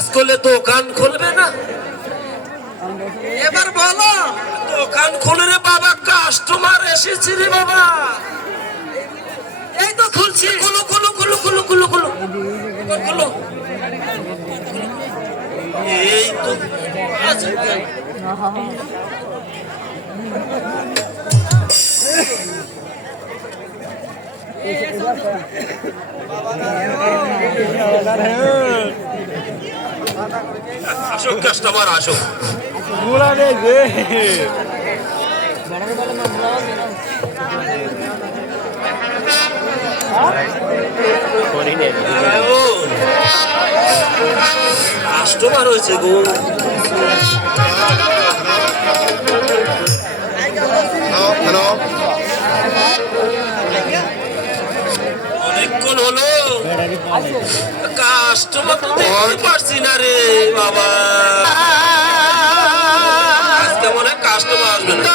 কাজ করলে দোকান খুলবে না? এবার বলো। দোকান খুলে রে বাবা, কাস্টমার এসেছে রে বাবা। এই তো খুলছি। খুলো খুলো খুলো খুলো খুলো খুলো খুলো। এই তো আছে। আসো কাস্টমার আসো। কাস্টমার হয়েছে গো। হ্যালো, অনেকক্ষণ হলো, কাস্টমার তো দেখতে পারছি না রে বাবা। আজকে মনে হয় কাস্টমার আসবে না।